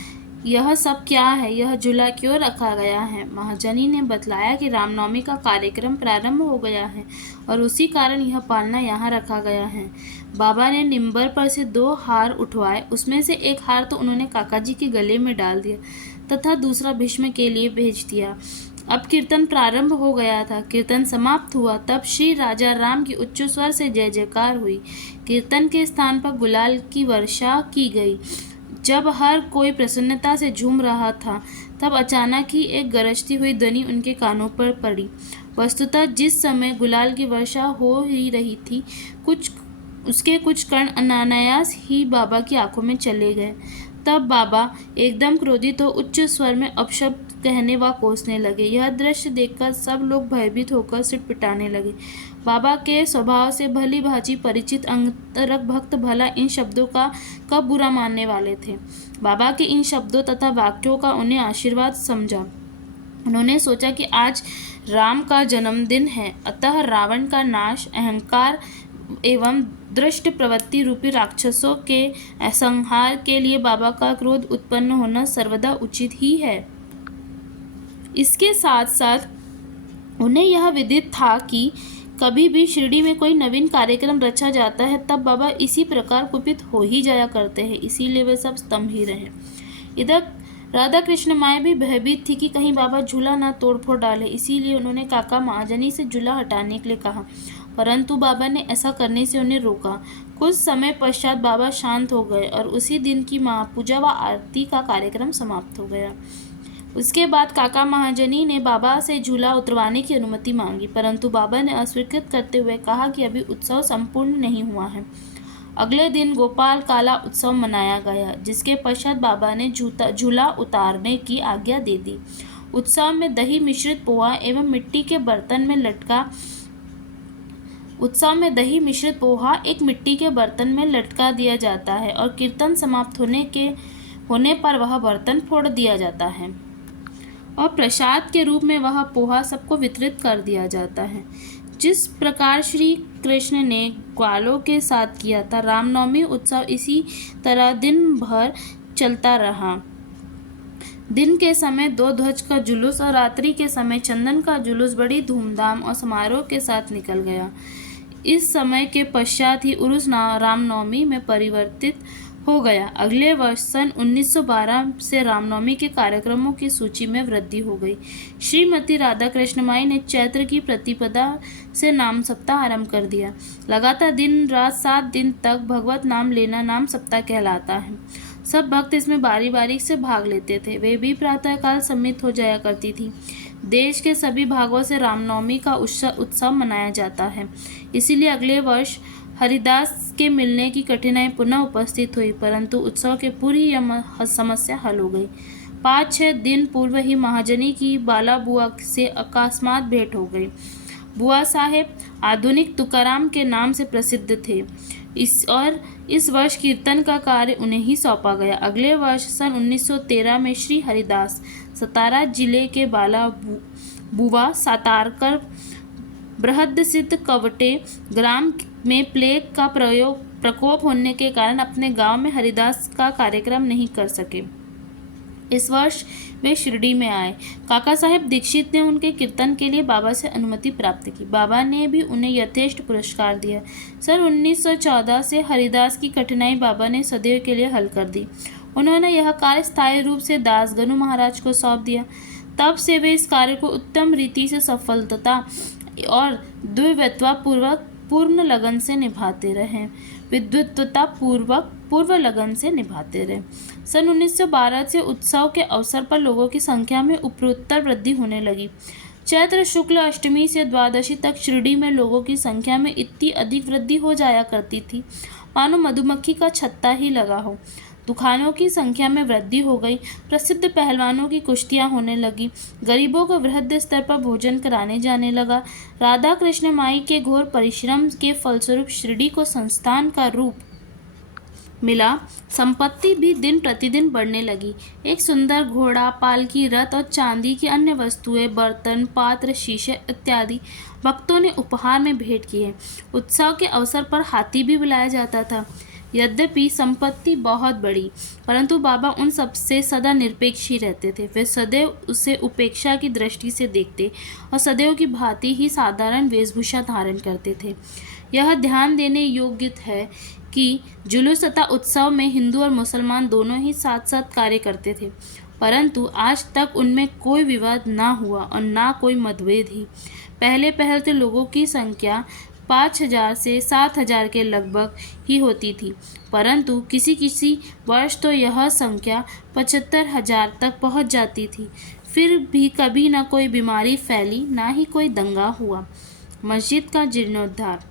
यह सब क्या है? यह झूला क्यों रखा गया है? महाजनी ने बतलाया कि रामनवमी का कार्यक्रम प्रारंभ हो गया है और उसी कारण यह पालना यहाँ रखा गया है। बाबा ने निम्बर पर से 2 हार उठवाए। उसमें से एक हार तो उन्होंने काका जी के गले में डाल दिया तथा दूसरा भीष्म के लिए भेज दिया। अब कीर्तन प्रारंभ हो गया था। कीर्तन समाप्त हुआ तब श्री राजा राम की उच्च स्वर से जय जयकार हुई। कीर्तन के स्थान पर गुलाल की वर्षा की गई। जब हर कोई प्रसन्नता से झूम रहा था तब अचानक ही एक गरजती हुई ध्वनि उनके कानों पर पड़ी। वस्तुतः जिस समय गुलाल की वर्षा हो ही रही थी, उसके कुछ कण अनायास ही बाबा की आंखों में चले गए। तब बाबा एकदम क्रोधित हो उच्च स्वर में अपशब्द कहने व कोसने लगे। यह दृश्य देखकर सब लोग भयभीत होकर सिर पिटाने लगे। बाबा के स्वभाव से भली भांति परिचित अंतरंग भक्त भला इन शब्दों का कब बुरा मानने वाले थे। बाबा के इन शब्दों तथा वाक्यों का उन्हें आशीर्वाद समझा। उन्होंने सोचा कि आज राम का जन्मदिन है, अतः रावण का नाश, अहंकार एवं दृष्ट प्रवृत्ति रूपी राक्षसों के संहार के लिए बाबा का क्रोध उत्पन्न होना सर्वदा उचित ही है। इसके साथ साथ उन्हें यह विदित था कि कभी भी शिरडी में कोई नवीन कार्यक्रम रचा जाता है तब बाबा इसी प्रकार कुपित हो ही जाया करते हैं, इसीलिए वे सब स्तंभ ही रहे। इधर राधा कृष्ण माए भी भयभीत थी कि कहीं बाबा झूला ना तोड़ फोड़ डाले, इसीलिए उन्होंने काका महाजनी से झूला हटाने के लिए कहा, परंतु बाबा ने ऐसा करने से उन्हें रोका। कुछ समय पश्चात बाबा शांत हो गए और उसी दिन की महापूजा व आरती का कार्यक्रम समाप्त हो गया। उसके बाद काका महाजनी ने बाबा से झूला उतरवाने की अनुमति मांगी, परंतु बाबा ने अस्वीकृत करते हुए कहा कि अभी उत्सव संपूर्ण नहीं हुआ है। अगले दिन गोपाल काला उत्सव मनाया गया, जिसके पश्चात बाबा ने झूला उतारने की आज्ञा दे दी। उत्सव में दही मिश्रित पोहा एक मिट्टी के बर्तन में लटका दिया जाता है और कीर्तन समाप्त होने पर वह बर्तन फोड़ दिया जाता है और प्रसाद के रूप में वह पोहा सबको वितरित कर दिया जाता है। जिस प्रकार श्री कृष्ण ने ग्वालों के साथ किया था, रामनवमी उत्सव इसी तरह दिन भर चलता रहा। दिन के समय 2 ध्वज का जुलूस और रात्रि के समय चंदन का जुलूस बड़ी धूमधाम और समारोह के साथ निकल गया। इस समय के पश्चात ही उर्स रामनवमी में परिवर्तित हो गया। अगले वर्ष सन 1912 से रामनवमी के कार्यक्रमों की सूची में वृद्धि हो गई। श्रीमती राधा कृष्ण माई ने चैत्र की प्रतिपदा से नाम सप्ताह आरंभ कर दिया। लगातार दिन रात 7 दिन तक भगवत नाम लेना नाम सप्ताह कहलाता है। सब भक्त इसमें बारी बारी से भाग लेते थे। वे भी प्रातःकाल सम्मिलित हो जाया करती थी। देश के सभी भागों से रामनवमी का उत्सव मनाया जाता है, इसीलिए अगले वर्ष हरिदास के मिलने की कठिनाई पुनः उपस्थित हुई, परंतु उत्सव के पूरी समस्या हल हो गई। 5-6 दिन पूर्व ही महाजनी की बाला बुआ से अकस्मात भेंट हो गई। बुआ साहेब आधुनिक तुकाराम के नाम से प्रसिद्ध थे। इस वर्ष कीर्तन का कार्य उन्हें ही सौंपा गया। अगले वर्ष सन 1913 में श्री हरिदास सतारा जिले के बाला बुआ सातारकर बृहदसिद्ध कवटे ग्राम में प्लेग का प्रकोप होने के कारण अपने गांव में हरिदास का कार्यक्रम नहीं कर सके। इस वर्ष वे शिरडी में आए। काका साहेब दीक्षित ने उनके कीर्तन के लिए बाबा से अनुमति प्राप्त की। बाबा ने भी उन्हें यथेष्ट पुरस्कार दिया। सन 1914 से हरिदास की कठिनाई बाबा ने सदैव के लिए हल कर दी। उन्होंने यह कार्य स्थायी रूप से दास गनु महाराज को सौंप दिया। तब से वे इस कार्य को उत्तम रीति से सफलता और द्विवत्ता पूर्वक पूर्ण लगन से निभाते रहे। पूर्व लगन से निभाते रहे। सन 1912 से उत्सव के अवसर पर लोगों की संख्या में उत्तरोत्तर वृद्धि होने लगी। चैत्र शुक्ल अष्टमी से द्वादशी तक शिरडी में लोगों की संख्या में इतनी अधिक वृद्धि हो जाया करती थी मानो मधुमक्खी का छत्ता ही लगा हो। दुकानों की संख्या में वृद्धि हो गई, प्रसिद्ध पहलवानों की कुश्तियां होने लगी, गरीबों को वृहद स्तर पर भोजन कराने जाने लगा। राधा कृष्ण माई के घोर परिश्रम के फलस्वरूप शिरडी को संस्थान का रूप मिला। संपत्ति भी दिन प्रतिदिन बढ़ने लगी। एक सुंदर घोड़ा, पालकी, रथ और चांदी की अन्य वस्तुएं, बर्तन, पात्र, शीशे इत्यादि भक्तों ने उपहार में भेंट किए। उत्सव के अवसर पर हाथी भी बुलाया जाता था। यद्यपि संपत्ति बहुत बड़ी, परंतु बाबा उन सबसे सदा निरपेक्ष ही रहते थे। वे सदैव उसे उपेक्षा की दृष्टि से देखते और सदैव की भांति ही साधारण वेशभूषा धारण करते थे। यह ध्यान देने योग्य है कि जुलूस तथा उत्सव में हिंदू और मुसलमान दोनों ही साथ साथ कार्य करते थे, परंतु आज तक उनमें कोई विवाद ना हुआ और ना कोई मतभेद ही। पहले तो लोगों की संख्या 5,000 से 7,000 के लगभग ही होती थी, परंतु किसी किसी वर्ष तो यह संख्या 75,000 तक पहुंच जाती थी। फिर भी कभी न कोई बीमारी फैली, ना ही कोई दंगा हुआ। मस्जिद का जीर्णोद्धार।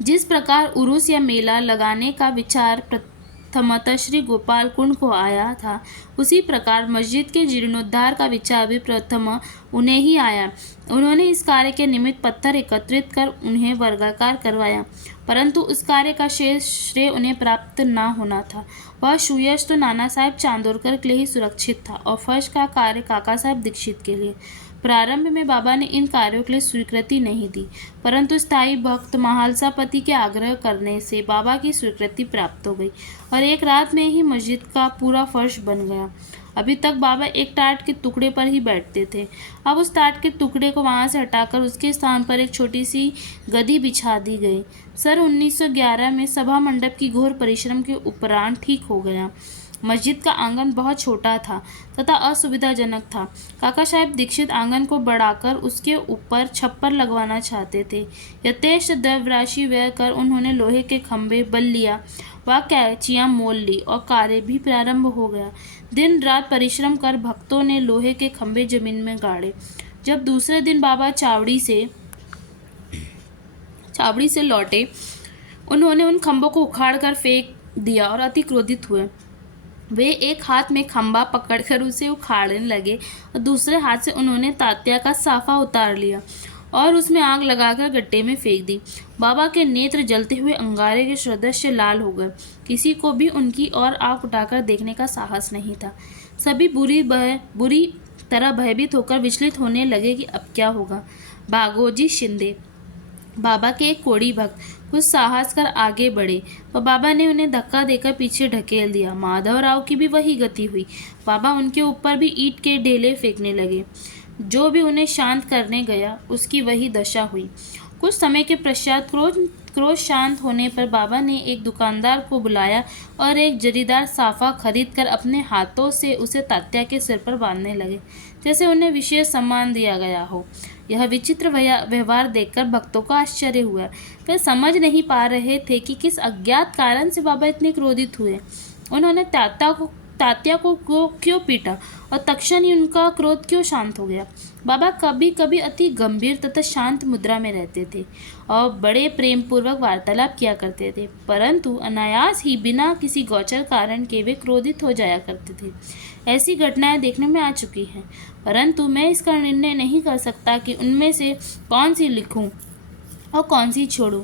जिस प्रकार उरूस या मेला लगाने का विचार प्रथमतः श्री गोपाल कुंड को आया था, उसी प्रकार मस्जिद के जीर्णोद्धार का विचार भी प्रथम उन्हें ही आया। उन्होंने इस कार्य के निमित्त पत्थर एकत्रित कर उन्हें वर्गाकार करवाया, परंतु उस कार्य का श्रेय उन्हें प्राप्त न होना था। वह सुयश तो नाना साहेब चांदोरकर के लिए ही सुरक्षित था और फर्श का कार्य काका साहब दीक्षित के लिए। प्रारंभ में बाबा ने इन कार्यों के लिए स्वीकृति नहीं दी, परंतु स्थायी भक्त महालसापति के आग्रह करने से बाबा की स्वीकृति प्राप्त हो गई और एक रात में ही मस्जिद का पूरा फर्श बन गया। अभी तक बाबा एक टाट के टुकड़े पर ही बैठते थे। अब उस टाट के टुकड़े को वहां से हटाकर उसके स्थान पर एक छोटी सी गदी बिछा दी गई। सन 1911 में सभा मंडप की घोर परिश्रम के उपरांत ठीक हो गया। मस्जिद का आंगन बहुत छोटा था तथा असुविधाजनक था। काका साहब दीक्षित आंगन को बढ़ाकर उसके ऊपर छप्पर लगवाना चाहते थे। यथेष्ट द्रव्यराशि व्यय कर उन्होंने लोहे के खंभे, बल्लियां व कैंचियां मोल ली और कार्य भी प्रारंभ हो गया। दिन रात परिश्रम कर भक्तों ने लोहे के खंभे जमीन में गाड़े। जब दूसरे दिन बाबा चावड़ी से लौटे, उन्होंने उन खंभों को उखाड़ कर फेंक दिया और अति क्रोधित हुए। वे एक हाथ में खंभा पकड़कर उसे उखाड़ने लगे और दूसरे हाथ से उन्होंने तात्या का साफा उतार लिया और उसमें आग लगाकर गड्ढे में फेंक दी। बाबा के नेत्र जलते हुए अंगारे के सदृश लाल हो गए। किसी को भी उनकी ओर आंख उठाकर देखने का साहस नहीं था। सभी बुरी तरह भयभीत होकर विचलित होने लगे कि अब क्या होगा। बागोजी शिंदे, बाबा के एक कोड़ी भक्त, कुछ साहस कर आगे बढ़े, पर बाबा ने उन्हें धक्का देकर पीछे ढकेल दिया। माधवराव की भी वही गति हुई। बाबा उनके ऊपर भी ईंट के ढेले फेंकने लगे। जो भी उन्हें शांत करने गया, उसकी वही दशा हुई। कुछ समय के पश्चात क्रोध शांत होने पर बाबा ने एक दुकानदार को बुलाया और एक जरीदार साफा खरीद कर अपने हाथों से उसे तात्या के सिर पर बांधने लगे, जैसे उन्हें विशेष सम्मान दिया गया हो। यह विचित्र व्यवहार देखकर भक्तों को आश्चर्य हुआ। वे समझ नहीं पा रहे थे कि किस अज्ञात कारण से बाबा इतने क्रोधित हुए। उन्होंने तात्या को क्यों पीटा और तत्क्षण ही उनका क्रोध क्यों शांत हो गया। बाबा कभी कभी अति गंभीर तथा शांत मुद्रा में रहते थे और बड़े प्रेम पूर्वक वार्तालाप किया करते थे, परंतु अनायास ही बिना किसी गोचर कारण के वे क्रोधित हो जाया करते थे। ऐसी घटनाएं देखने में आ चुकी हैं, परंतु मैं इसका निर्णय नहीं कर सकता कि उनमें से कौन सी लिखूं और कौन सी छोड़ूं।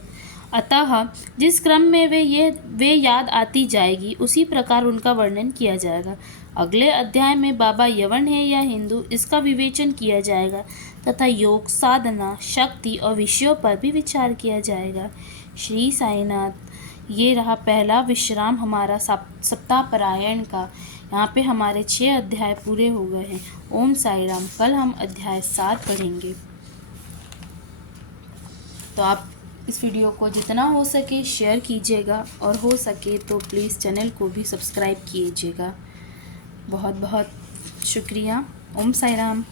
अतः जिस क्रम में वे याद आती जाएगी, उसी प्रकार उनका वर्णन किया जाएगा। अगले अध्याय में बाबा यवन है या हिंदू, इसका विवेचन किया जाएगा तथा योग, साधना, शक्ति और विषयों पर भी विचार किया जाएगा। श्री साईनाथ। ये रहा पहला विश्राम हमारा सप्ताह पारायण का। यहाँ पे हमारे 6 अध्याय पूरे हो गए हैं। ओम साई राम। कल हम अध्याय 7 पढ़ेंगे। तो आप इस वीडियो को जितना हो सके शेयर कीजिएगा और हो सके तो प्लीज़ चैनल को भी सब्सक्राइब कीजिएगा। बहुत बहुत शुक्रिया। ओम साई राम।